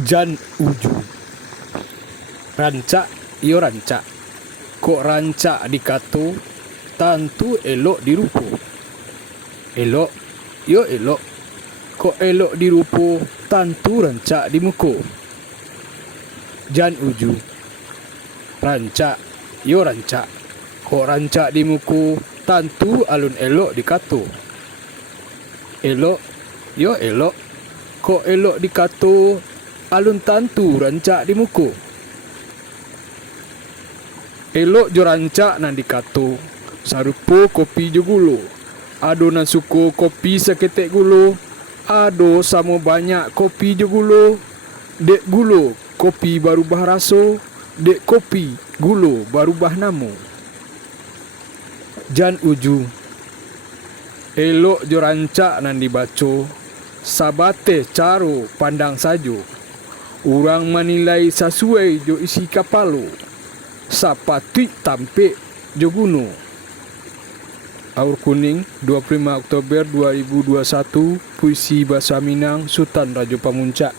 Jan uju. Rancak yo rancak. Kok rancak dikato, tantu elok dirupo. Elok yo elok. Kok elok dirupo, tantu rancak di muko. Jan uju. Rancak yo rancak. Kok rancak di muko, tantu alun elok dikato. Elok yo elok. Kok elok dikato, alun tantu rancak di muko. Elok jo rancak nan dikato, sarupo kopi jo gulo. Ado nan suko kopi seketek gulo. Ado samo banyak kopi jo gulo. Dek gulo kopi barubah raso. Dek kopi gulo barubah namo. Jan uju. Elok jo rancak nan dibaco, sabate caro pandang sajo. Urang menilai sesuai jo isi kapalo. Sapatui tampe jo guno. Aur Kuning, 25 Oktober 2021, puisi bahasa Minang, Sultan Raja Pamuncak.